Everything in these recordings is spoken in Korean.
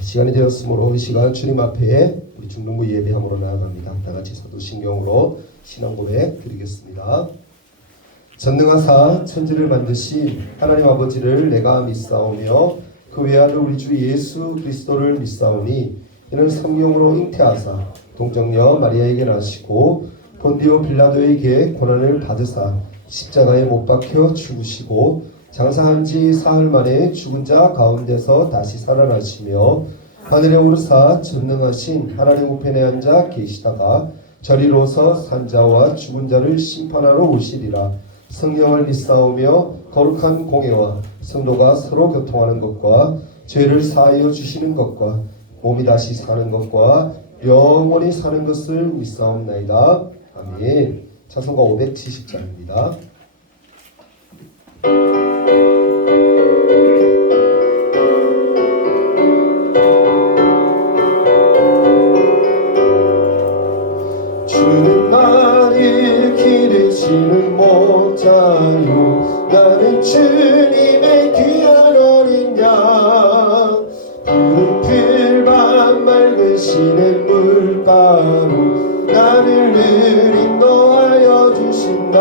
시간이 되었으므로 이 시간 주님 앞에 우리 중등부 예배함으로 나아갑니다. 다 같이 사도신경으로 신앙 고백 드리겠습니다. 전능하사 천지를 만드신 하나님 아버지를 내가 믿사오며 그 외아들 우리 주 예수 그리스도를 믿사오니 이는 성령으로 잉태하사 동정녀 마리아에게 나시고 본디오 빌라도에게 고난을 받으사 십자가에 못 박혀 죽으시고 장사한 지 사흘 만에 죽은 자 가운데서 다시 살아나시며 하늘에 오르사 전능하신 하나님 우편에 앉아 계시다가 저리로서 산자와 죽은 자를 심판하러 오시리라. 성령을 믿사오며 거룩한 공예와 성도가 서로 교통하는 것과 죄를 사하여 주시는 것과 몸이 다시 사는 것과 영원히 사는 것을 믿사옵나이다. 아멘. 찬송가 570장입니다. 주는 나를 기르시는 목자요 나는 주님의 귀한 어린 양 푸른 풀밭 맑은 시냇 물가로 나를 늘 인도하여 주신다.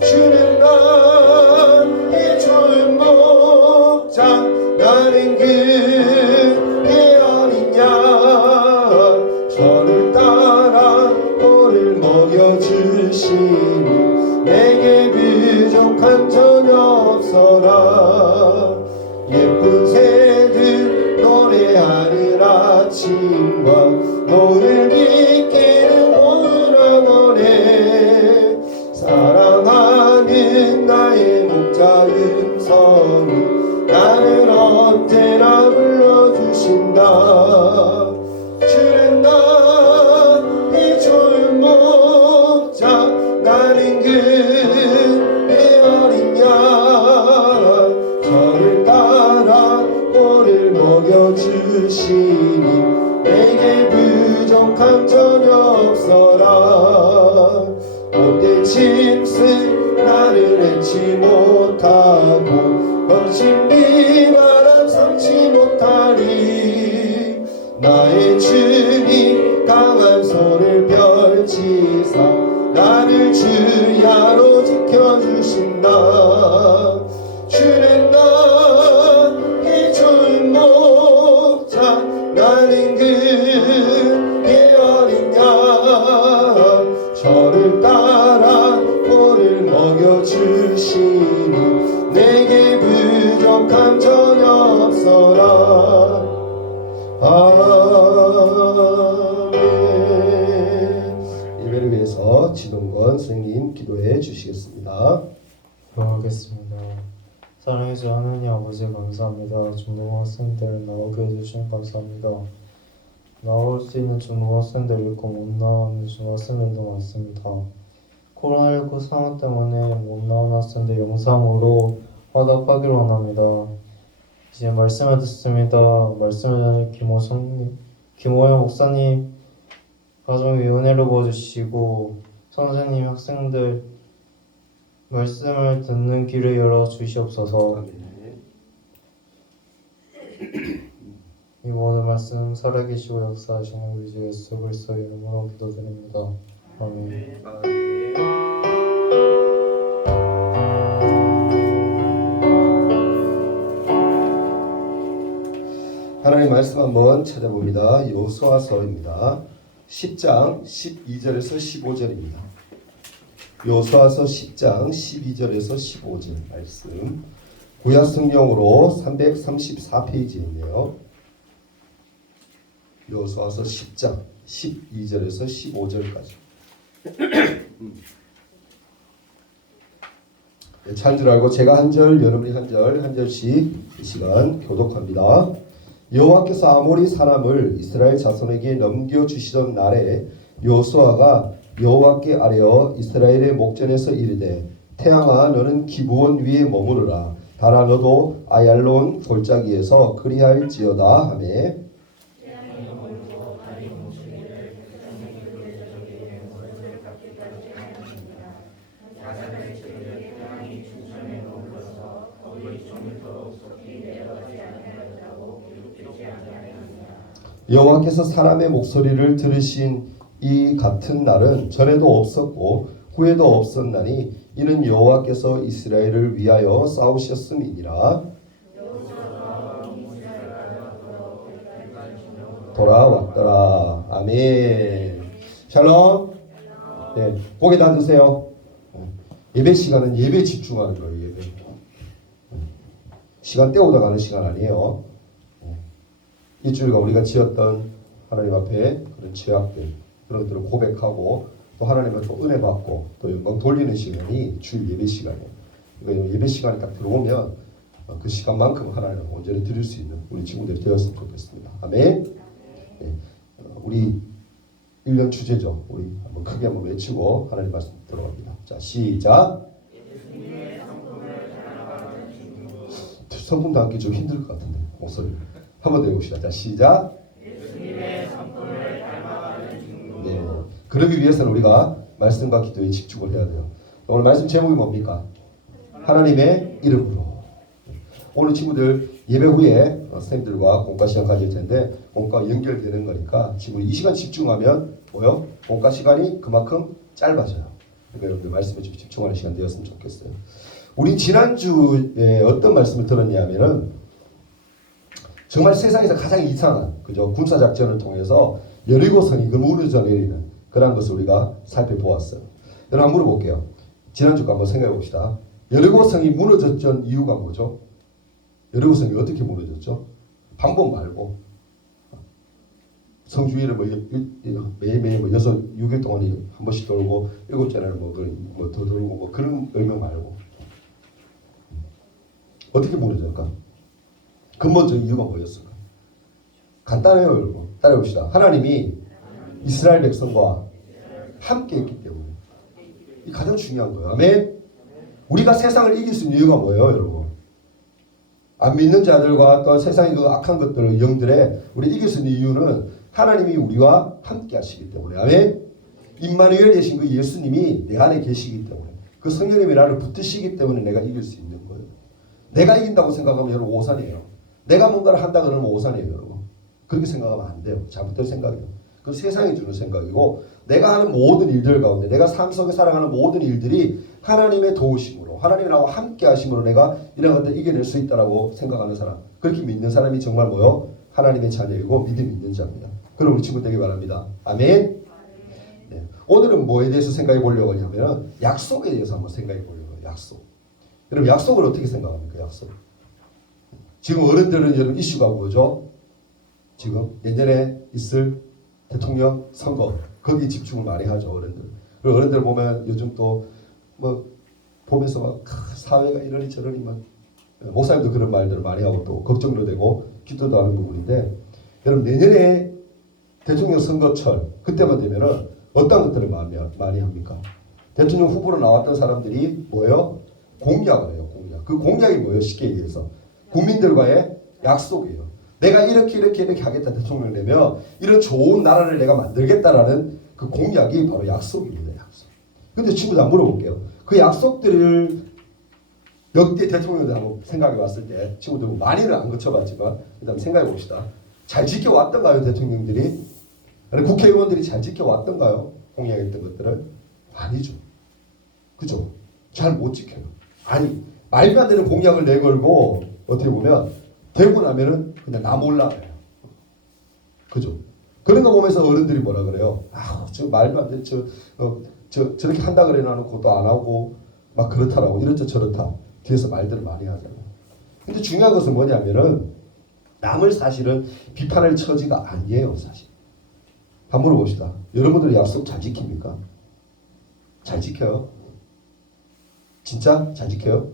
주는 나의 좋은 목자 나는 그의 어린 양 저를 따라 꼴을 먹여주시니 내게 부족한 전혀 없어라. 예쁜 새들 노래하는 아침과 노를 비키는 고운 황혼에 사랑하는 나의 목자 음성이 나를 언제나 불러주신다. 주는 나의 좋은 목자 나는 그의 어린 양 저를 따라 꼴을 먹여주시니 내게 부족함 전혀 없어라. 못된 짐승 나를 해치 못하고 거친 비바람 삼지 못하리. 나의 주님 강한 손을 펼치사 나를 주야로 지켜주신다. 주는 나의 좋은 목자 나는 그의 어린 양 저를 따라 꼴을 먹여주시니 내게 부족함 전혀 없어라. 아멘. 예배를 위해서 지동건 선생님 기도해 주시겠습니다. 기도하겠습니다. 사랑해주 하나님 아버지 감사합니다. 중등 학생들 나오게 해주신 감사합니다. 나올 수 있는 중등 학생들 있고 못 나오는 중등 학생들도 많습니다. 코로나19 상황 때문에 못 나온 학생들 영상으로 화답하기로 원합니다. 이제 말씀을 듣습니다. 말씀을 전해 김호영 목사님 가정에 은혜를 부어주시고 선생님 학생들 말씀을 듣는 귀를 열어 주시옵소서. 이 모든 말씀 살아계시고 역사하시는 우리 주 예수 그리스도의 이름으로 기도드립니다. 아멘. 하나님 말씀 한번 찾아봅니다. 여호수아서입니다. 10장 12절에서 15절입니다. 여호수아서 10장 12절에서 15절 말씀 구약 성경으로 334페이지인데요. 여호수아서 10장 12절에서 15절까지 찬 줄 알고 제가 한 절 여러분이 한 절씩 이 시간 교독합니다. 여호와께서 아모리 사람을 이스라엘 자손에게 넘겨주시던 날에 여호수아가 여호와께 아뢰어 이스라엘의 목전에서 이르되 태양아 너는 기브온 위에 머무르라. 달아 너도 아얄론 골짜기에서 그리할지어다 하매 여호와께서 사람의 목소리를 들으신 이 같은 날은 전에도 없었고 후에도 없었나니 이는 여호와께서 이스라엘을 위하여 싸우셨음이니라. 돌아왔더라. 아멘. 샬롬. 네, 고개 다 드세요. 예배 시간은 예배 집중하는 거예요. 예배. 시간 때우다 가는 시간 아니에요. 일주일간 우리가 지었던 하나님 앞에 그런 죄악들, 그런 것들을 고백하고 또 하나님을 또 은혜 받고 또 영광 돌리는 시간이 주일 예배 시간이에요. 그러니까 예배 시간이 딱 들어오면 그 시간만큼 하나님을 온전히 드릴 수 있는 우리 친구들이 되었으면 좋겠습니다. 아멘. 네, 우리 1년 주제죠. 우리 한번 크게 한번 외치고 하나님 말씀 들어갑니다. 자, 시작. 성품 담기 좀 힘들 것 같은데 목소리 한번 더 해봅시다. 자, 시작. 네, 그러기 위해서는 우리가 말씀과 기도에 집중을 해야 돼요. 오늘 말씀 제목이 뭡니까? 하나님의 이름으로. 오늘 친구들 예배 후에 선생님들과 공과 시간 가질 텐데 공과 연결되는 거니까 지금 이 시간 집중하면 뭐요? 공과 시간이 그만큼 짧아져요. 그러니까 여러분들 말씀에 좀 집중하는 시간 되었으면 좋겠어요. 우리 지난주에 어떤 말씀을 들었냐면은 정말 세상에서 가장 이상한 그죠? 군사작전을 통해서 여리고성이 그 무너져 내리는 그런 것을 우리가 살펴보았어요. 여러분 한번 물어볼게요. 지난주 거 한번 생각해 봅시다. 여리고성이 무너졌던 이유가 뭐죠? 여리고성이 어떻게 무너졌죠? 방법 말고 성주일을 매일매일 6일 동안 한 번씩 돌고 7자리를 더 돌고 그런 의미 말고 어떻게 무너질까? 근본적인 이유가 뭐였을까? 간단해요, 여러분. 따라해봅시다. 하나님이 이스라엘 백성과 함께 했기 때문에 이 가장 중요한 거예요. 아멘. 우리가 세상을 이길 수 있는 이유가 뭐예요, 여러분? 안 믿는 자들과 또 세상의 그 악한 것들을 영들에 우리 이길 수 있는 이유는 하나님이 우리와 함께 하시기 때문에. 아멘. 임마누엘 되신 그 예수님이 내 안에 계시기 때문에 그 성령님이 나를 붙드시기 때문에 내가 이길 수 있는 거예요. 내가 이긴다고 생각하면 여러분 오산이에요. 내가 뭔가를 한다 그러면 오산이에요, 여러분. 그렇게 생각하면 안 돼요. 잘못된 생각이에요. 그 세상이 주는 생각이고 내가 하는 모든 일들 가운데 내가 삶 속에 살아가는 모든 일들이 하나님의 도우심으로 하나님이 나와 함께 하심으로 내가 이런 것들 이겨낼 수 있다라고 생각하는 사람, 그렇게 믿는 사람이 정말 뭐요? 하나님의 자녀이고 믿음 있는 자입니다. 그럼 우리 친구 되기 바랍니다. 아멘. 네. 오늘은 뭐에 대해서 생각해 보려고 하냐면 약속에 대해서 한번 생각해 보려고 해요. 약속. 여러분 약속을 어떻게 생각합니까? 약속. 지금 어른들은 여러분 이슈가 뭐죠? 지금 내년에 있을 대통령 선거 거기 집중을 많이 하죠, 어른들. 그리고 어른들 보면 요즘 또 뭐 보면서 막 사회가 이러니 저러니 막 목사님도 그런 말들을 많이 하고 또 걱정도 되고 기도도 하는 부분인데 여러분 내년에 대통령 선거철 그때만 되면은 어떤 것들을 많이 합니까? 대통령 후보로 나왔던 사람들이 뭐예요? 공약을 해요. 공약. 그 공약이 뭐예요? 쉽게 얘기해서 국민들과의 약속이에요. 내가 이렇게 하겠다 대통령을 되면 이런 좋은 나라를 내가 만들겠다라는 그 공약이 바로 약속입니다. 약속. 근데 친구들 한번 물어볼게요. 그 약속들을 역대 대통령들 한번 생각해 봤을 때 친구들 많이는 안 거쳐봤지만 일단 생각해 봅시다. 잘 지켜왔던가요? 대통령들이? 아니, 국회의원들이 잘 지켜왔던가요? 공약했던 것들을? 아니죠. 그죠? 잘 못 지켜요. 아니 말도 안 되는 공약을 내걸고 어떻게 보면 되고 나면은 그냥 나 몰라요. 그죠? 그런 거 보면서 어른들이 뭐라 그래요? 아, 저 말도 안 돼. 저렇게 한다 그래 나는 그것도 안 하고 막 그렇다라고 이렇다 저렇다 뒤에서 말들을 많이 하잖아요. 근데 중요한 것은 뭐냐면은 남을 사실은 비판할 처지가 아니에요, 사실. 한번 물어봅시다. 여러분들 약속 잘 지킵니까? 잘 지켜요? 진짜 잘 지켜요?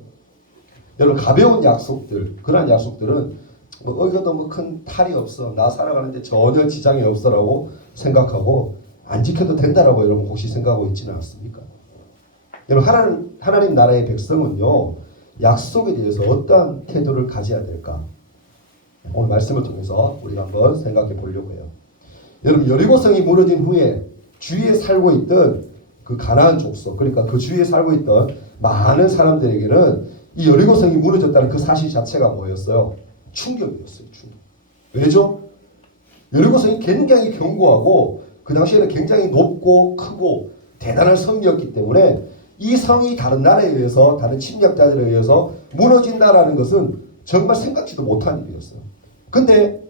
여러분 가벼운 약속들, 그러한 약속들은 뭐 어디가도 뭐 큰 탈이 없어, 나 살아가는데 전혀 지장이 없어라고 생각하고 안 지켜도 된다라고 여러분 혹시 생각하고 있지는 않습니까? 여러분 하나님 나라의 백성은요 약속에 대해서 어떠한 태도를 가져야 될까? 오늘 말씀을 통해서 우리가 한번 생각해 보려고 해요. 여러분 여리고성이 무너진 후에 주위에 살고 있던 그 가나안 족속, 그러니까 그 주위에 살고 있던 많은 사람들에게는 이 여리고성이 무너졌다는 그 사실 자체가 뭐였어요? 충격이었어요. 충격. 왜죠? 여리고성이 굉장히 견고하고 그 당시에는 굉장히 높고 크고 대단한 성이었기 때문에 이 성이 다른 나라에 의해서 다른 침략자들에 의해서 무너진다라는 것은 정말 생각지도 못한 일이었어요. 근데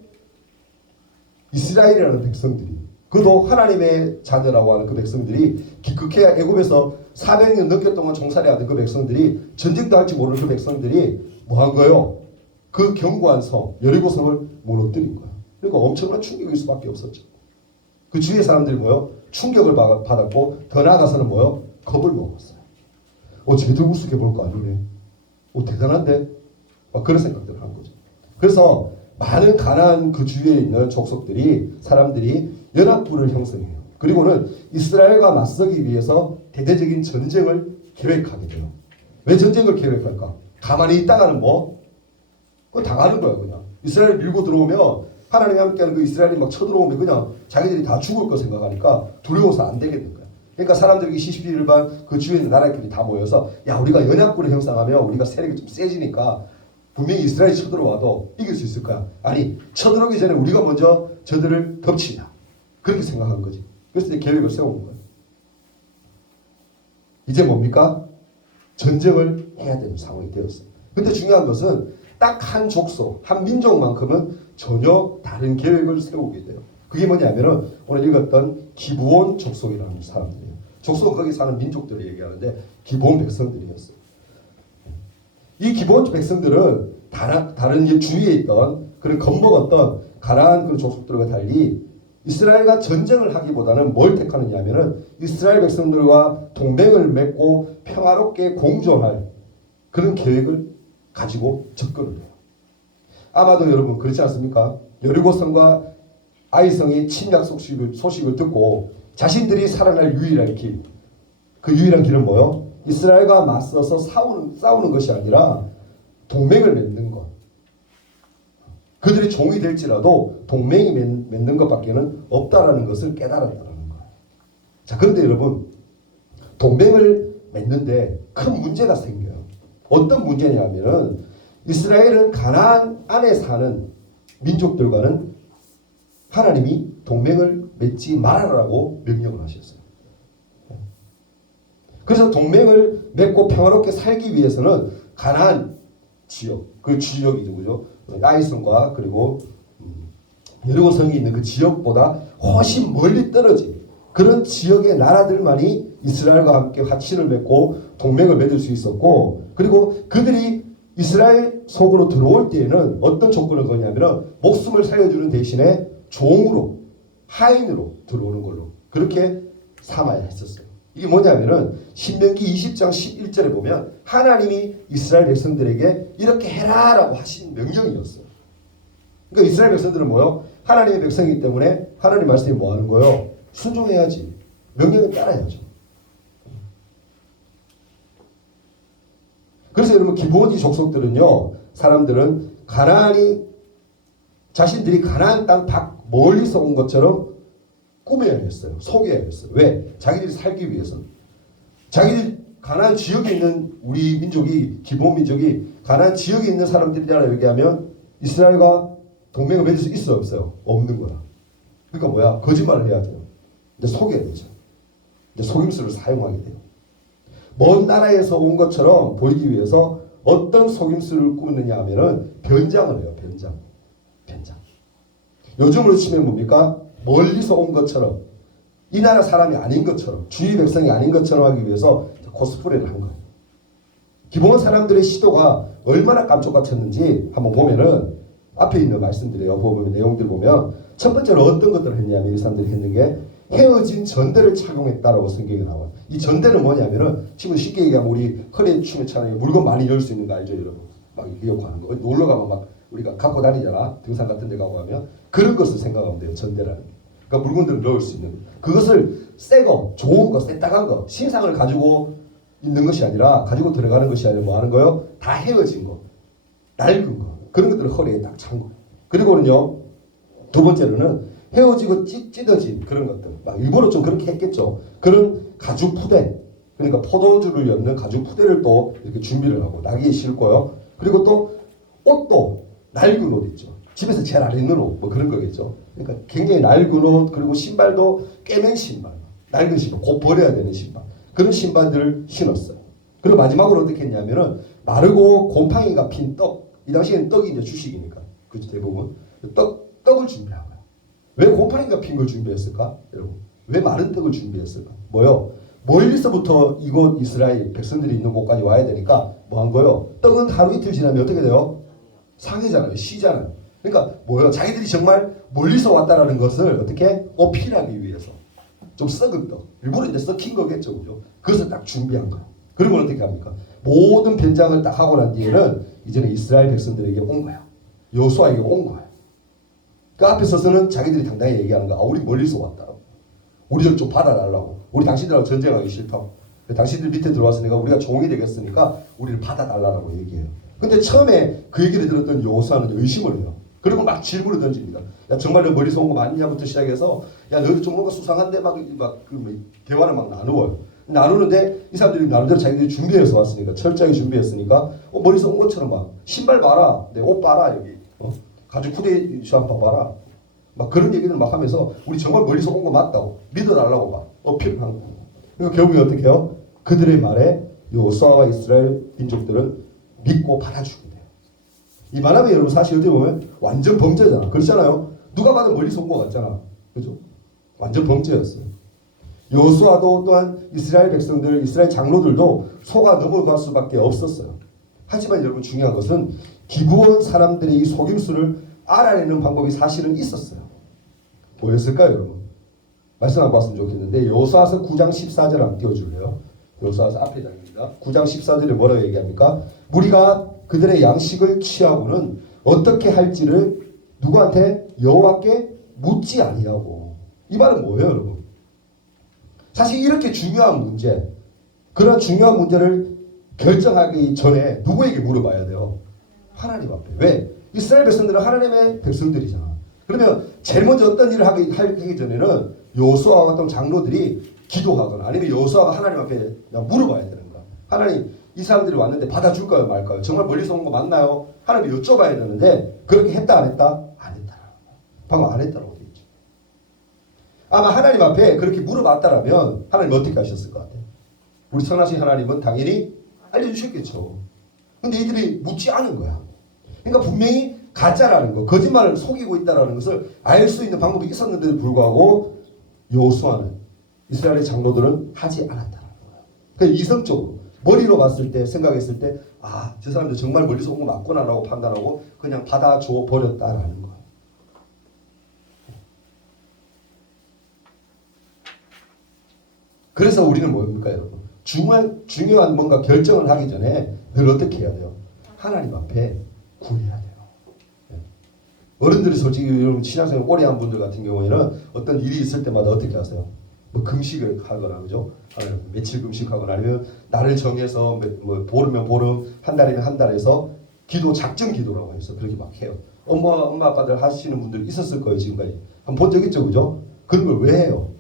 이스라엘이라는 백성들이 그도 하나님의 자녀라고 하는 그 백성들이 기껏해야 애굽에서 400년 넘게 동안 종살이하던 그 백성들이 전쟁도 할지 모르는 그 백성들이 뭐 한 거예요? 그 견고한 성 여리고성을 무너뜨린 거예요. 그러니까 엄청난 충격일 수밖에 없었죠. 그 주위의 사람들이 뭐요? 충격을 받았고 더 나아가서는 뭐요? 겁을 먹었어요. 쟤들 우습게 볼 거 아니네. 대단한데? 막 그런 생각들을 한 거죠. 그래서 많은 가나안 그 주위에 있는 족속들이 사람들이 연합부를 형성해요. 그리고는 이스라엘과 맞서기 위해서 대대적인 전쟁을 계획하게 돼요. 왜 전쟁을 계획할까? 가만히 있다가는 뭐? 그거 당하는 거야 그냥. 이스라엘 밀고 들어오면 하나님이 함께하는 그 이스라엘이 막 쳐들어오면 그냥 자기들이 다 죽을 거 생각하니까 두려워서 안 되겠는 거야. 그러니까 사람들이 시시비일반 그 주위에 있는 나라들이 다 모여서 야 우리가 연합군을 형성하면 우리가 세력이 좀 세지니까 분명히 이스라엘이 쳐들어와도 이길 수 있을 거야. 아니 쳐들어오기 전에 우리가 먼저 저들을 덮치자. 그렇게 생각한 거지. 그래서 이제 계획을 세운 거예요. 이제 뭡니까? 전쟁을 해야 되는 상황이 되었어요. 근데 중요한 것은 딱 한 족속, 한 민족만큼은 전혀 다른 계획을 세우게 돼요. 그게 뭐냐면은 오늘 읽었던 기브온 족속이라는 사람들이에요. 족속은 거기 사는 민족들을 얘기하는데 기브온 백성들이었어요. 이 기브온 백성들은 다른 주위에 있던 그런 겁먹었던 가나안 그 족속들과 달리 이스라엘과 전쟁을 하기보다는 뭘 택하느냐 하면은 이스라엘 백성들과 동맹을 맺고 평화롭게 공존할 그런 계획을 가지고 접근을 해요. 아마도 여러분 그렇지 않습니까? 여리고성과 아이성의 침략 소식을 듣고 자신들이 살아날 유일한 길, 그 유일한 길은 뭐요? 이스라엘과 맞서서 싸우는 것이 아니라 동맹을 맺는 것. 그들이 종이 될지라도 동맹이 맺는 것밖에는 없다라는 것을 깨달았다는 거예요. 자, 그런데 여러분 동맹을 맺는데 큰 문제가 생겨요. 어떤 문제냐면은 이스라엘은 가나안 안에 사는 민족들과는 하나님이 동맹을 맺지 말아라고 명령을 하셨어요. 그래서 동맹을 맺고 평화롭게 살기 위해서는 가나안 지역, 그 지역이죠, 그죠? 아이성과 그리고 여리고성이 있는 그 지역보다 훨씬 멀리 떨어진 그런 지역의 나라들만이 이스라엘과 함께 화친을 맺고 동맹을 맺을 수 있었고, 그리고 그들이 이스라엘 속으로 들어올 때에는 어떤 조건을 거냐면 목숨을 살려주는 대신에 종으로, 하인으로 들어오는 걸로 그렇게 삼아야 했었어요. 이게 뭐냐면은 신명기 20장 11절에 보면 하나님이 이스라엘 백성들에게 이렇게 해라라고 하신 명령이었어요. 그러니까 이스라엘 백성들은 뭐요? 하나님의 백성이기 때문에 하나님 말씀이 뭐 하는 거예요? 순종해야지. 명령에 따라야죠. 그래서 여러분 기브온이 족속들은요, 사람들은 자신들이 가나안 땅 멀리서 온 것처럼 꾸며야 했어요. 속여야 했어요. 왜? 자기들이 살기 위해서. 자기들 가나안 지역에 있는 우리 민족이, 기브온 민족이 가나안 지역에 있는 사람들이라고 얘기하면 이스라엘과 동맹을 맺을 수 있어요, 없어요? 없는 거야. 그러니까 뭐야? 거짓말을 해야 돼요. 근데 속여야 되죠. 이제 속임수를 사용하게 돼요. 먼 나라에서 온 것처럼 보이기 위해서 어떤 속임수를 꾸느냐 하면은 변장을 해요. 변장. 요즘으로 치면 뭡니까? 멀리서 온 것처럼, 이 나라 사람이 아닌 것처럼, 주위 백성이 아닌 것처럼 하기 위해서 코스프레를 한 거예요. 기본 사람들의 시도가 얼마나 깜짝같았는지 한번 보면은 앞에 있는 말씀들이에요. 보면 내용들 보면 첫 번째로 어떤 것들을 했냐면 이 사람들이 했는 게 헤어진 전대를 착용했다라고 성경에 나와요. 이 전대는 뭐냐면은 지금 쉽게 얘기하면 우리 허리에 춤에 차는 물건 많이 열 수 있는 거 알죠, 여러분? 막 이렇게 하는 거. 놀러 가면 막 우리가 갖고 다니잖아. 등산 같은 데 가고 하면 그런 것을 생각하면 돼요. 전대라는. 그러니까 물건들을 넣을 수 있는. 그것을 새거, 좋은 거, 새딱한 거, 신상을 가지고 있는 것이 아니라 가지고 들어가는 것이 아니라 뭐 하는 거요? 다 헤어진 거, 낡은 거. 그런 것들을 허리에 딱 찬 거. 그리고는요, 두 번째로는 헤어지고 찢어진 그런 것들. 막 일부러 좀 그렇게 했겠죠. 그런 가죽 푸대. 그러니까 포도주를 엮는 가죽 푸대를 또 이렇게 준비를 하고 나귀에 싣고요. 그리고 또 옷도 낡은 옷 있죠. 집에서 제일 아래 있는 옷, 뭐 그런 거겠죠. 그러니까 굉장히 낡은 옷, 그리고 신발도 꿰맨 신발, 낡은 신발, 곧 버려야 되는 신발, 그런 신발들을 신었어요. 그리고 마지막으로 어떻게 했냐면은 마르고 곰팡이가 핀 떡, 이 당시에는 떡이 이제 주식이니까, 그죠, 대부분 떡을 준비한 거예요. 왜 곰팡이가 핀 걸 준비했을까, 여러분? 왜 마른 떡을 준비했을까? 뭐요? 멀리서부터 이곳 이스라엘 백성들이 있는 곳까지 와야 되니까 뭐 한 거요? 떡은 하루 이틀 지나면 어떻게 돼요? 상해잖아요. 쉬잖아요. 그러니까 뭐요? 자기들이 정말 멀리서 왔다라는 것을 어떻게 어필하기 위해서 좀 썩은 떡, 일부러 이제 썩힌 거겠죠, 그죠? 그것을 딱 준비한 거예요. 그러면 어떻게 합니까? 모든 변장을 딱 하고 난 뒤에는 이제는 이스라엘 백성들에게 온 거야. 여호수아에게 온 거야. 그 앞에 서서는 자기들이 당당히 얘기하는 거야. 아, 우리 멀리서 왔다. 우리를 좀 받아달라고. 우리 당신들하고 전쟁하기 싫다고. 당신들 밑에 들어왔으니까 우리가 종이 되겠으니까 우리를 받아달라고 얘기해요. 근데 처음에 그 얘기를 들었던 여호수아는 의심을 해요. 그리고 막 질문을 던집니다. 야, 정말 너 머리서 온 거 맞냐부터 시작해서, 야, 너희 좀 뭔가 수상한데 대화를 막 나누어요. 나누는데 이 사람들이 나름대로 자기들이 준비해서 왔으니까, 철저하게 준비했으니까, 머리서 온 것처럼 막 신발 봐라, 내 옷 봐라, 여기 가죽 후드 샴푸 봐라, 막 그런 얘기를 막 하면서 우리 정말 멀리서 온 거 맞다고 믿어달라고 막 어필을 한 거예요. 그러니까 결국에 어떻게 해요? 그들의 말에 여호수아와 이스라엘 민족들은 믿고 받아주게 돼요. 이 말하면 여러분 사실 어떻게 보면 완전 범죄잖아. 그렇잖아요. 누가 봐도 멀리서 온 거 같잖아. 그죠? 완전 범죄였어요. 여호수아도 또한 이스라엘 백성들, 이스라엘 장로들도 속아 넘어갈 수밖에 없었어요. 하지만 여러분 중요한 것은 기브온 사람들의 이 속임수를 알아내는 방법이 사실은 있었어요. 뭐였을까요, 여러분? 말씀 안 봤으면 좋겠는데 여호수아서 9장 14절 한번 띄워줄래요? 여호수아서 앞에 장입니다. 9장 14절에 뭐라고 얘기합니까? 무리가 그들의 양식을 취하고는 어떻게 할지를 누구한테? 여호와께 묻지 아니하고. 이 말은 뭐예요, 여러분? 사실 이렇게 중요한 문제, 그런 중요한 문제를 결정하기 전에 누구에게 물어봐야 돼요? 하나님 앞에. 왜? 이스라엘 백성들은 하나님의 백성들이잖아. 그러면 제일 먼저 어떤 일을 하기 전에는 여호수아와 같은 장로들이 기도하거나 아니면 여호수아가 하나님 앞에 물어봐야 되는 거야. 하나님, 이 사람들이 왔는데 받아줄까요 말까요? 정말 멀리서 온 거 맞나요? 하나님 여쭤봐야 되는데 그렇게 했다 안 했다? 안 했다. 방금 안 했다라고 되어 있죠. 아마 하나님 앞에 그렇게 물어봤다라면 하나님 어떻게 하셨을 것 같아요? 우리 선하신 하나님은 당연히 알려주셨겠죠. 근데 이들이 묻지 않은 거야. 그러니까 분명히 가짜라는 거, 거짓말을 속이고 있다는 것을 알 수 있는 방법이 있었는데도 불구하고 여호수아는, 이스라엘의 장로들은 하지 않았다는 거예요. 그러니까 이성적으로 머리로 봤을 때, 생각했을 때, 아, 저 사람들 정말 멀리서 온 거 맞구나라고 판단하고 그냥 받아줘 버렸다라는 거예요. 그래서 우리는 뭡니까, 여러분? 중요한 뭔가 결정을 하기 전에 늘 어떻게 해야 돼요? 하나님 앞에 구해야 돼요. 어른들이 솔직히 여러분 신앙생활 오래 한 분들 같은 경우에는 어떤 일이 있을 때마다 어떻게 하세요? 뭐 금식을 하거나, 그죠? 아니면 며칠 금식하거나, 아니면 날을 정해서 뭐 보름이면 보름, 한 달이면 한 달에서 기도, 작정 기도라고 해서 그렇게 막 해요. 엄마 아빠들 하시는 분들 있었을 거예요. 지금까지 한번 본 적 있죠, 그죠? 그런 걸 왜 해요?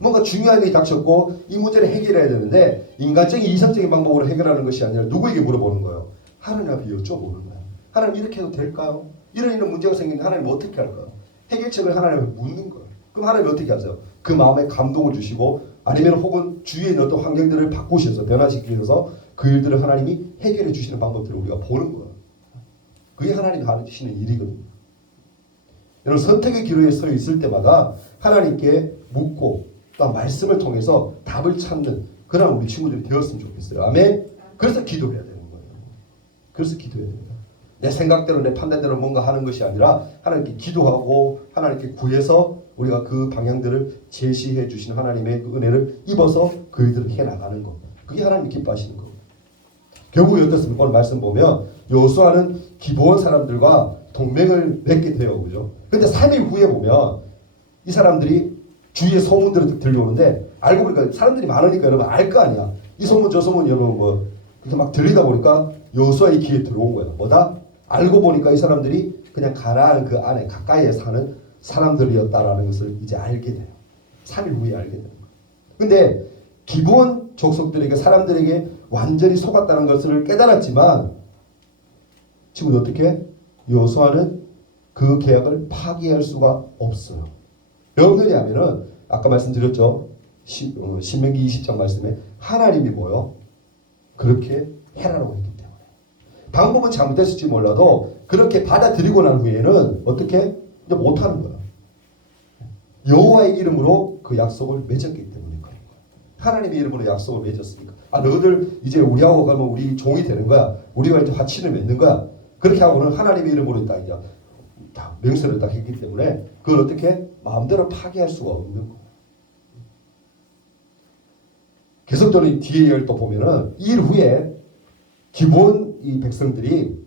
뭔가 중요한 일이 닥쳤고 이 문제를 해결해야 되는데 인간적인 이성적인 방법으로 해결하는 것이 아니라 누구에게 물어보는 거예요? 하나님 앞에 여쭤보는 거예요. 하나님, 이렇게 해도 될까요? 이런 문제가 생기는데 하나님 어떻게 할까요? 해결책을 하나님 앞에 묻는 거예요. 그럼 하나님 어떻게 하세요? 그 마음에 감동을 주시고, 아니면 혹은 주위에 있는 어떤 환경들을 바꾸셔서, 변화시키셔서 그 일들을 하나님이 해결해 주시는 방법들을 우리가 보는 거예요. 그게 하나님이 하시는 일이거든요. 여러분, 선택의 기로에 서 있을 때마다 하나님께 묻고 또 말씀을 통해서 답을 찾는 그런 우리 친구들이 되었으면 좋겠어요. 아멘. 그래서 기도해야 되는 거예요. 그래서 기도해야 됩니다. 내 생각대로, 내 판단대로 뭔가 하는 것이 아니라 하나님께 기도하고 하나님께 구해서 우리가 그 방향들을 제시해 주신 하나님의 그 은혜를 입어서 그 일들을 해나가는 것. 그게 하나님이 기뻐하시는 거예요. 결국에 어떻습니까? 오늘 말씀 보면 여호수아는 기브온 사람들과 동맹을 맺게 돼요. 그죠? 근데 3일 후에 보면 이 사람들이 주위에 소문들이 들려오는데, 알고 보니까 사람들이 많으니까 여러분 알 거 아니야. 이 소문 저 소문 여러분 뭐 그래서 막 들리다 보니까 여호수아의 귀에 들어온 거야. 뭐다? 알고 보니까 이 사람들이 그냥 가나안 그 안에 가까이에 사는 사람들이었다라는 것을 이제 알게 돼요. 3일 후에 알게 되는 거예요. 근데 기브온 족속들에게, 사람들에게 완전히 속았다는 것을 깨달았지만 지금 어떻게? 여호수아는 그 계약을 파기할 수가 없어요. 왜 없느냐 하면은 아까 말씀드렸죠. 신명기 20장 말씀에 하나님이 뭐요? 그렇게 해라라고 했기 때문에. 방법은 잘못됐을지 몰라도 그렇게 받아들이고 난 후에는 어떻게? 이제 못하는 거야. 여호와의 이름으로 그 약속을 맺었기 때문에 그런 거야. 하나님의 이름으로 약속을 맺었으니까. 아, 너희들 이제 우리하고 가면 우리 종이 되는 거야. 우리가 이제 화친을 맺는 거야. 그렇게 하고는 하나님의 이름으로 딱 이제 다 명세를 딱 했기 때문에 그걸 어떻게 마음대로 파기할 수가 없는 거야. 계속적으로 뒤에 또 보면은 일 후에 기본 이 백성들이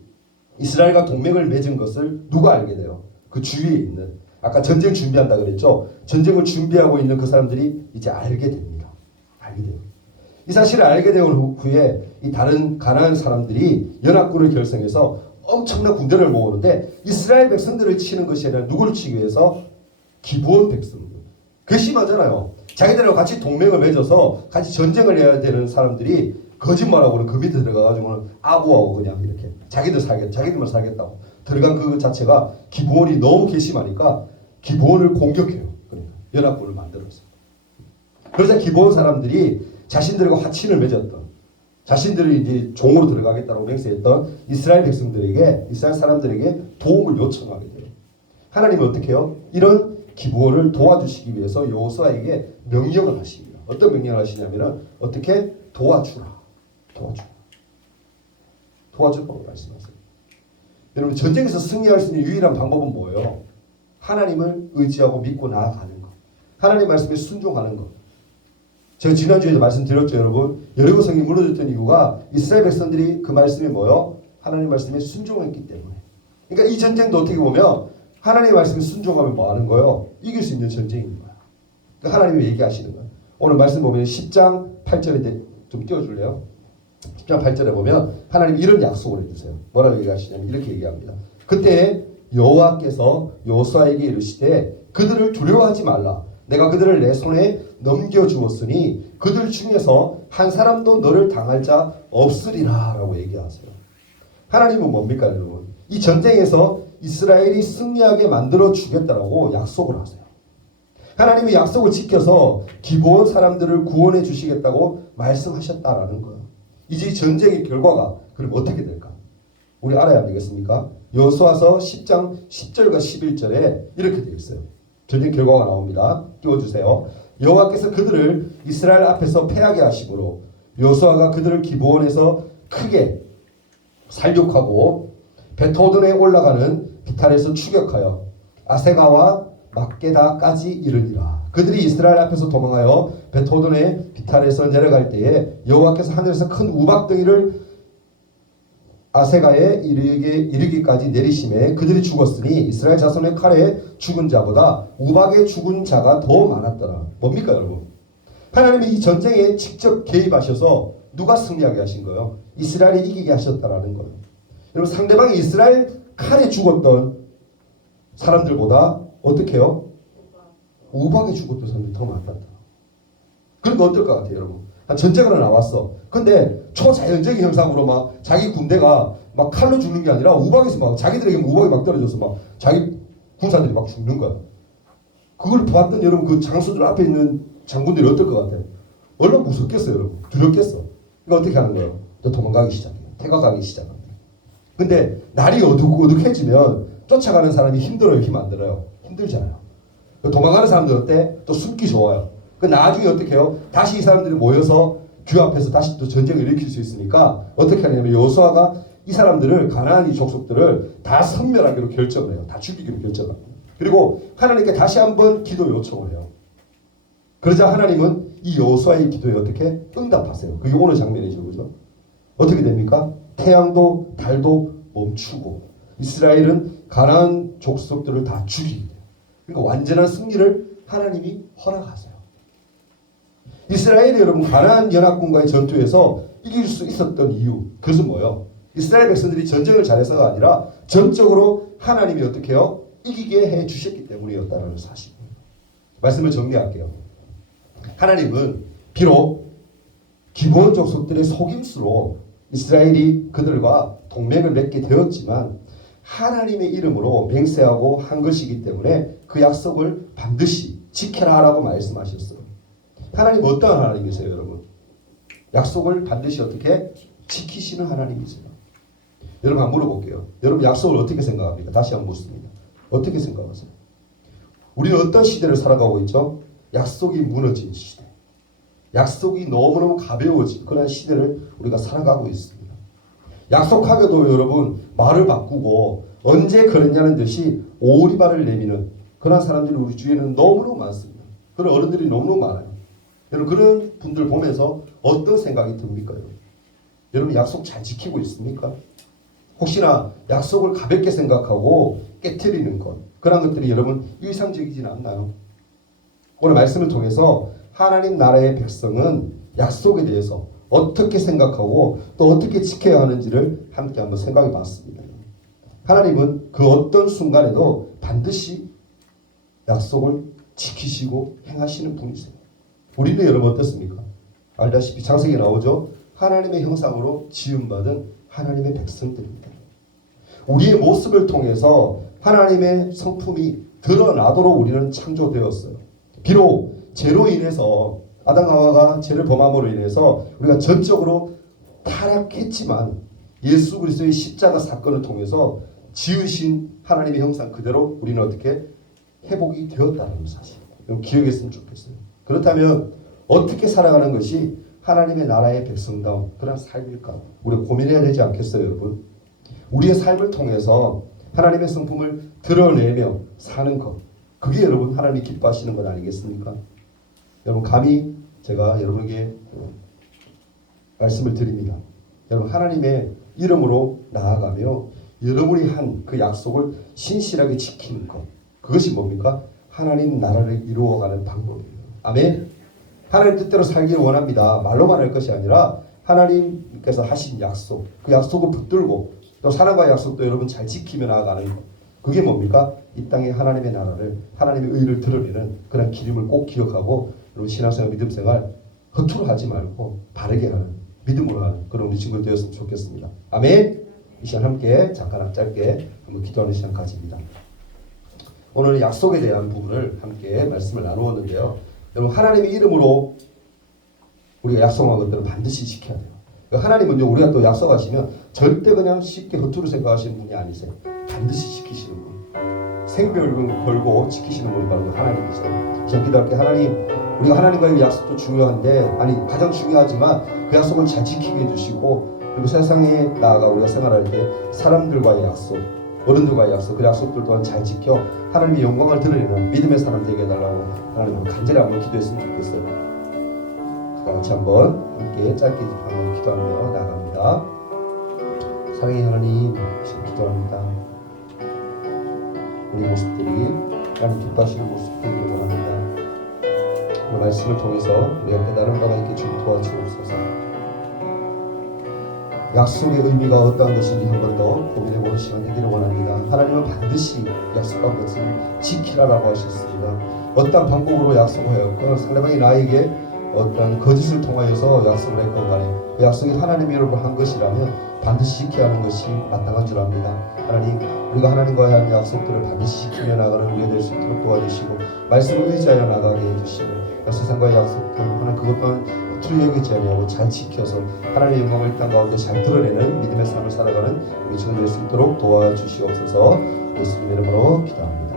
이스라엘과 동맹을 맺은 것을 누가 알게 돼요? 그 주위에 있는 아까 전쟁 준비한다 그랬죠? 전쟁을 준비하고 있는 그 사람들이 이제 알게 됩니다. 알게 돼요. 이 사실을 알게 된 후에 이 다른 가나안 사람들이 연합군을 결성해서 엄청난 군대를 모으는데 이스라엘 백성들을 치는 것이 아니라 누구를 치기 위해서? 기본 백성들. 괘씸하잖아요. 자기들하고 같이 동맹을 맺어서 같이 전쟁을 해야 되는 사람들이 거짓말하고는 그 밑에 들어가가지고는 아부하고 그냥 이렇게 자기들만 살겠다고 들어간 그 자체가 기브온이 너무 괘씸하니까 기브온을 공격해요. 그러니까 연합군을 만들어서. 그래서 기브온 사람들이 자신들과 화친을 맺었던 자신들이 이제 종으로 들어가겠다고 맹세했던 이스라엘 백성들에게 이스라엘 사람들에게 도움을 요청하게 돼요. 하나님은 어떻게 해요? 이런 기브온을 도와주시기 위해서 여호수아에게 명령을 하십니다. 어떤 명령을 하시냐면은 어떻게 도와주라. 도와주라고 말씀하세요. 여러분 전쟁에서 승리할 수 있는 유일한 방법은 뭐예요? 하나님을 의지하고 믿고 나아가는 것. 하나님 말씀에 순종하는 것. 제가 지난주에도 말씀드렸죠, 여러분. 여리고 성이 무너졌던 이유가 이스라엘 백성들이 그 말씀이 뭐예요? 하나님 말씀에 순종했기 때문에. 그러니까 이 전쟁도 어떻게 보면 하나님 말씀에 순종하면 뭐 하는 거예요? 이길 수 있는 전쟁인 거야. 그러니까 하나님이 얘기하시는 거야. 오늘 말씀 보면 10장 8절에 좀 띄워줄래요? 10장 8절에 보면 하나님 이런 약속을 해주세요. 뭐라고 얘기하시냐면 이렇게 얘기합니다. 그때 여호와께서 여호수아에게 이르시되 그들을 두려워하지 말라. 내가 그들을 내 손에 넘겨주었으니 그들 중에서 한 사람도 너를 당할 자 없으리라 라고 얘기하세요. 하나님은 뭡니까 여러분? 이 전쟁에서 이스라엘이 승리하게 만들어 주겠다라고 약속을 하세요. 하나님의 약속을 지켜서 기브온 사람들을 구원해 주시겠다고 말씀하셨다라는 거예요. 이제 이 전쟁의 결과가 그럼 어떻게 될까? 우리 알아야 되겠습니까? 여호수아서 10장 10절과 11절에 이렇게 되어 있어요. 전쟁 결과가 나옵니다. 띄워주세요. 여호와께서 그들을 이스라엘 앞에서 패하게 하심으로 여호수아가 그들을 기브온에서 크게 살육하고 베토든에 올라가는 비탈에서 추격하여 아세가와 막게다까지 이르니라. 그들이 이스라엘 앞에서 도망하여 베토든의 비탈에서 내려갈 때에 여호와께서 하늘에서 큰 우박덩이를 아세가에 이르기까지 내리심에 그들이 죽었으니 이스라엘 자손의 칼에 죽은 자보다 우박에 죽은 자가 더 많았더라. 뭡니까 여러분? 하나님이 이 전쟁에 직접 개입하셔서 누가 승리하게 하신 거예요? 이스라엘이 이기게 하셨다라는 거예요. 여러분 상대방이 이스라엘 칼에 죽었던 사람들보다 어떻게 해요? 우박에 죽었던 사람들이 더 많았다. 그러니까 어떨 것 같아요 여러분? 전쟁으로 나왔어. 근데 초자연적인 현상으로 막 자기 군대가 막 칼로 죽는 게 아니라 우박에서 막 자기들에게 우박이 막 떨어져서 막 자기 군사들이 막 죽는 거야. 그걸 봤던 여러분 그 장수들 앞에 있는 장군들이 어떨 것 같아요? 얼마나 무섭겠어요 여러분? 두렵겠어. 그러니까 어떻게 하는 거예요? 도망가기 시작해요. 퇴각하기 시작합니다. 근데 날이 어둑어둑해지면 쫓아가는 사람이 힘들어요? 힘 안 들어요? 힘들잖아요. 도망가는 사람들 어때? 또 숨기 좋아요. 그 나중에 어떻게 해요? 다시 이 사람들이 모여서 규 앞에서 다시 또 전쟁을 일으킬 수 있으니까 어떻게 하냐면 여호수아가 이 사람들을 가나안 이 족속들을 다 섬멸하기로 결정을 해요. 다 죽이기로 결정합니다. 그리고 하나님께 다시 한번 기도 요청을 해요. 그러자 하나님은 이 여호수아의 기도에 어떻게 응답하세요. 그게 오늘 장면이죠, 그죠? 어떻게 됩니까? 태양도 달도 멈추고 이스라엘은 가나안 족속들을 다 죽이게 돼요. 그러니까 완전한 승리를 하나님이 허락하세요. 이스라엘이 여러분 가나안 연합군과의 전투에서 이길 수 있었던 이유 그것은 뭐예요? 이스라엘 백성들이 전쟁을 잘해서가 아니라 전적으로 하나님이 어떻게 해요? 이기게 해주셨기 때문이었다는 사실입니다. 말씀을 정리할게요. 하나님은 비록 기브온 족속들의 속임수로 이스라엘이 그들과 동맹을 맺게 되었지만 하나님의 이름으로 맹세하고 한 것이기 때문에 그 약속을 반드시 지켜라라고 말씀하셨어요. 하나님 어떤 하나님이세요, 여러분? 약속을 반드시 어떻게 지키시는 하나님이세요. 여러분 한번 물어볼게요. 여러분 약속을 어떻게 생각합니까? 다시 한번 묻습니다. 어떻게 생각하세요? 우리는 어떤 시대를 살아가고 있죠? 약속이 무너진 시대. 약속이 너무너무 가벼워진 그런 시대를 우리가 살아가고 있습니다. 약속하게도 여러분 말을 바꾸고 언제 그랬냐는 듯이 오리발을 내미는 그런 사람들이 우리 주위에는 너무너무 많습니다. 그런 어른들이 너무너무 많아요. 여러분 그런 분들 보면서 어떤 생각이 듭니까? 여러분 약속 잘 지키고 있습니까? 혹시나 약속을 가볍게 생각하고 깨트리는 것 그런 것들이 여러분 일상적이진 않나요? 오늘 말씀을 통해서 하나님 나라의 백성은 약속에 대해서 어떻게 생각하고 또 어떻게 지켜야 하는지를 함께 한번 생각해 봤습니다. 하나님은 그 어떤 순간에도 반드시 약속을 지키시고 행하시는 분이세요. 우리는 여러분 어떻습니까? 알다시피 창세기에 나오죠. 하나님의 형상으로 지음받은 하나님의 백성들입니다. 우리의 모습을 통해서 하나님의 성품이 드러나도록 우리는 창조되었어요. 비록 죄로 인해서 아담 하와가 죄를 범함으로 인해서 우리가 전적으로 타락했지만 예수 그리스도의 십자가 사건을 통해서 지으신 하나님의 형상 그대로 우리는 어떻게 회복이 되었다는 사실. 기억했으면 좋겠어요. 그렇다면 어떻게 살아가는 것이 하나님의 나라의 백성다운 그런 삶일까? 우리가 고민해야 되지 않겠어요, 여러분? 우리의 삶을 통해서 하나님의 성품을 드러내며 사는 것. 그게 여러분 하나님이 기뻐하시는 것 아니겠습니까? 여러분 감히 제가 여러분에게 말씀을 드립니다. 여러분 하나님의 이름으로 나아가며 여러분이 한 그 약속을 신실하게 지키는 것. 그것이 뭡니까? 하나님 나라를 이루어가는 방법이에요. 아멘. 하나님 뜻대로 살기를 원합니다. 말로만 할 것이 아니라 하나님께서 하신 약속, 그 약속을 붙들고 또 사랑과의 약속도 여러분 잘 지키며 나아가는 것. 그게 뭡니까? 이 땅에 하나님의 나라를, 하나님의 의를 드러내는 그런 기름을 꼭 기억하고 여러분 신앙생활, 믿음생활 허투루 하지 말고 바르게 하는, 믿음으로 하는 그런 우리 친구들 되었으면 좋겠습니다. 아멘. 이 시간 함께 잠깐 짧게 한번 기도하는 시간 가집니다. 오늘 약속에 대한 부분을 함께 말씀을 나누었는데요. 여러분 하나님의 이름으로 우리가 약속한 것들은 반드시 지켜야 돼요. 하나님은요 우리가 또 약속하시면 절대 그냥 쉽게 허투루 생각하시는 분이 아니세요. 반드시 지키시는 분. 생명을 걸고 지키시는 분이 바로 하나님이세요. 제가 기도할게. 하나님, 우리가 하나님과의 약속도 중요한데 가장 중요하지만 그 약속을 잘 지키게 해주시고 그리고 세상에 나아가 우리가 생활할 때 사람들과의 약속, 어른들과의 약속, 그 약속들 또한 잘 지켜 하나님의 영광을 드러내는 믿음의 사람 되게 해달라고 하나님을 간절히 한번 기도했으면 좋겠어요. 같이 한번 함께 짧게 한번 기도하며 나아갑니다. 사랑의 하나님, 기도합니다. 우리 모습들이 하나님 기뻐하시는 모습 되기를 원합니다. 오늘 말씀을 통해서 우리가 깨달은 바가 있게 주님 도와주옵소서. 약속의 의미가 어떠한 것인지 한 번 더 고민해보는 시간 되기를 원합니다. 하나님은 반드시 약속한 것을 지키라라고 하셨습니다. 어떠한 방법으로 약속하였건 상대방이 나에게 어떤 거짓을 통하여서 약속을 했건 간에 그 약속이 하나님의 이름으로 한 것이라면 반드시 지켜야 하는 것이 마땅한 줄 압니다. 하나님, 우리가 하나님과의 한 약속들을 반드시 지키며 나가는 우리가 될 수 있도록 도와주시고 말씀을 의지하여 나가게 해주시고 세상과의 약속들 하나님 그것 또한 허투루 여기지 아니하고 잘 지켜서 하나님의 영광을 이 땅 가운데 잘 드러내는 믿음의 삶을 살아가는 우리 지금 될 수 있도록 도와주시옵소서. 예수님 이름으로 기도합니다.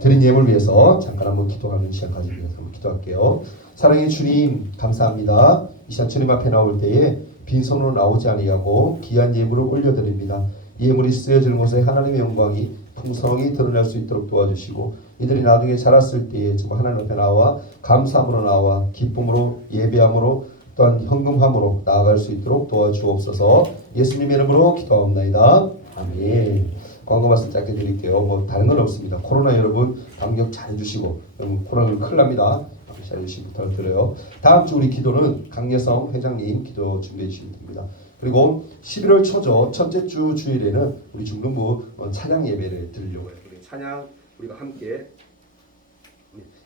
드린 예물 위해서 잠깐 한번 기도하는 시간 가지기 위해서 한번 기도할게요. 사랑의 주님 감사합니다. 이 시간 주님 앞에 나올 때에 빈손으로 나오지 아니하고 귀한 예물을 올려드립니다. 예물이 쓰여지는 곳에 하나님의 영광이 풍성히 드러날 수 있도록 도와주시고 이들이 나중에 자랐을 때에 정말 하나님 앞에 나와 감사함으로 나와 기쁨으로 예배함으로 또한 헌금함으로 나아갈 수 있도록 도와주옵소서. 예수님의 이름으로 기도하옵나이다. 아멘. 광고 말씀 짧게 드릴게요. 다른 건 없습니다. 코로나 여러분 방역 잘 해주시고 여러분 코로나는 큰일 납니다. 잘 해주시기 부탁드려요. 다음 주 우리 기도는 강예성 회장님 기도 준비해 주시면 됩니다. 그리고 11월 초죠. 첫째 주 주일에는 우리 중등부 찬양 예배를 드리려고 해요. 우리 찬양 우리가 함께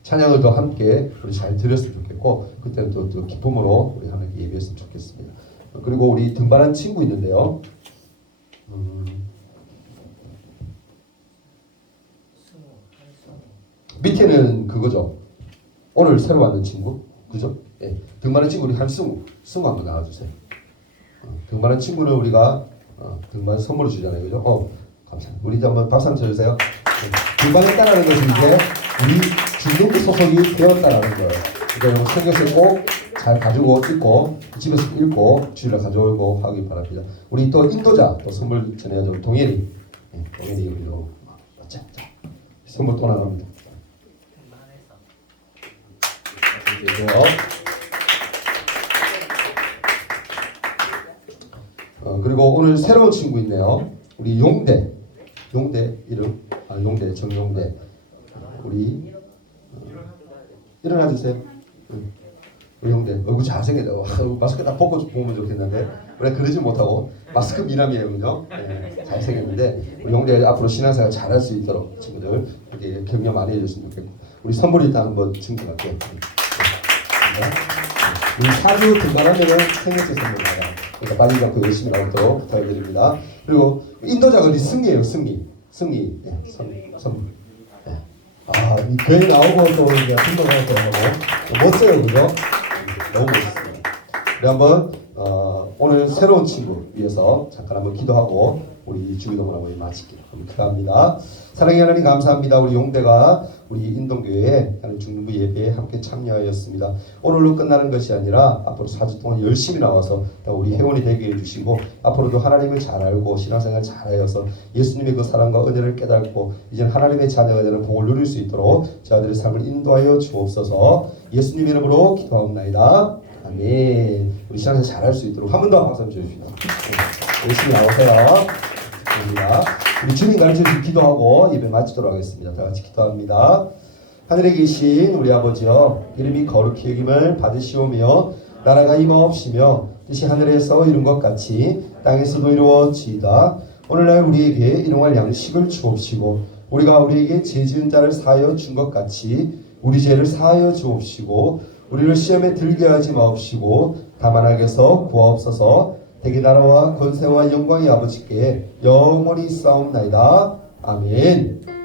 찬양을 더 함께 우리 잘 드렸으면 좋겠고 그때는 또 기쁨으로 우리 하나님께 예배했으면 좋겠습니다. 그리고 우리 등반한 친구 있는데요. 밑에는 그거죠. 오늘 새로 왔는 친구, 그죠? 예, 등반한 친구 우리 한승우 한번 나와주세요. 등반한 친구는 우리가 등반 선물을 주잖아요, 그죠? 감사합니다. 우리 이제 한번 박수 한번 쳐주세요. 등반했다라는 것은 이제 우리 중등부 소속이 되었다라는 거예요. 그러니까 성경을 꼭 잘 가지고 있고 집에서 읽고 주일날 가져오고 하기 바랍니다. 우리 또 인도자 또 선물 전해야죠. 동현이, 동현이 여기로 자, 선물 또 나갑니다. 계세요. 그리고 오늘 새로운 친구 있네요. 우리 용대 이름 용대 정용대 우리 일어나 주세요. 우리 용대 얼굴 잘생겼다. 마스크 다 벗고 보면 좋겠는데 원래 그러지 못하고 마스크 미남이에요, 그죠? 네, 잘생겼는데 우리 용대 앞으로 신앙생활 잘할 수 있도록 친구들 이렇게 격려 많이 해줬으면 좋겠고 우리 선물 일단 한번 증정할게요. 우리 4주 등반하면은 생일제 선물 나가요. 그러니까 빠지지 않고 열심히 나오도록 부탁드립니다. 그리고 인도자가 우리 승리예요, 승리. 예, 선물. 예. 이 교회 나오고 또 이제 등반할 때 하고 멋져요, 그죠? 너무 멋있습니다. 우리 한번 오늘 새로운 친구 위해서 잠깐 한번 기도하고 우리 주기도문 한번 마칠게요. 감사합니다. 사랑의 하나님 감사합니다. 우리 용대가 우리 인동교회에 중등부 예배에 함께 참여하였습니다. 오늘로 끝나는 것이 아니라 앞으로 4주 동안 열심히 나와서 우리 회원이 되게 해주시고 앞으로도 하나님을 잘 알고 신앙생활 잘하여서 예수님의 그 사랑과 은혜를 깨닫고 이제는 하나님의 자녀가 되는 복을 누릴 수 있도록 저희들의 삶을 인도하여 주옵소서. 예수님 이름으로 기도하옵나이다. 아멘. 우리 신앙생활 잘할 수 있도록 한 번 더 박수 한번 주십시오. 열심히 나오세요. 감사합니다. 우리 주님 가르쳐주신 기도하고 예배 마치도록 하겠습니다. 다 같이 기도합니다. 하늘에 계신 우리 아버지여, 이름이 거룩히 여김을 받으시오며 나라가 임하옵시며 뜻이 하늘에서 이룬 것 같이 땅에서도 이루어지이다. 오늘날 우리에게 일용할 양식을 주옵시고 우리가 우리에게 죄 지은 자를 사하여 준 것 같이 우리 죄를 사하여 주옵시고 우리를 시험에 들게 하지 마옵시고 다만 악에서 구하옵소서. 대개 나라와 권세와 영광이 아버지께 영원히 싸움나이다. 아멘.